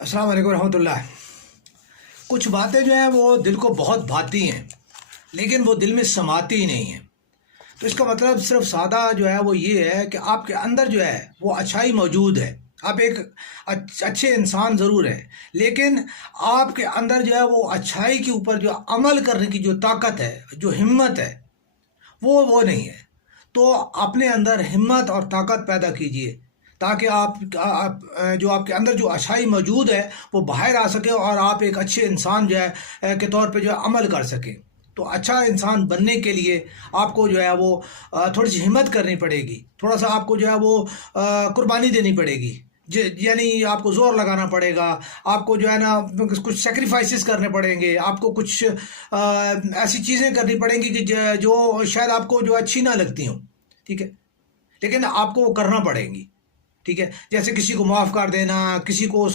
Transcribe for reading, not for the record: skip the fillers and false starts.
अस्सलाम वालेकुम रहमतुल्लाह। कुछ बातें जो हैं वो दिल को बहुत भाती हैं, लेकिन वो दिल में समाती ही नहीं हैं। तो इसका मतलब सिर्फ सादा जो है वो ये है कि आपके अंदर जो है वो अच्छाई मौजूद है। आप एक अच्छे इंसान ज़रूर हैं, लेकिन आपके अंदर जो है वो अच्छाई के ऊपर जो अमल करने की जो ताकत है, जो हिम्मत है, वो नहीं है। तो अपने अंदर हिम्मत और ताकत पैदा कीजिए, ताकि जो आपके अंदर जो अच्छाई मौजूद है वो बाहर आ सके और आप एक अच्छे इंसान जो है के तौर पे जो है अमल कर सकें। तो अच्छा इंसान बनने के लिए आपको जो है वो थोड़ी सी हिम्मत करनी पड़ेगी, थोड़ा सा आपको जो है वो कुर्बानी देनी पड़ेगी। यानी आपको ज़ोर लगाना पड़ेगा, आपको जो है ना कुछ सेक्रीफाइसेस करने पड़ेंगे, आपको कुछ ऐसी चीज़ें करनी पड़ेंगी कि जो शायद आपको जो अच्छी ना लगती हों, ठीक है, लेकिन आपको वो करना पड़ेंगी। ठीक है, जैसे किसी को माफ़ कर देना, किसी को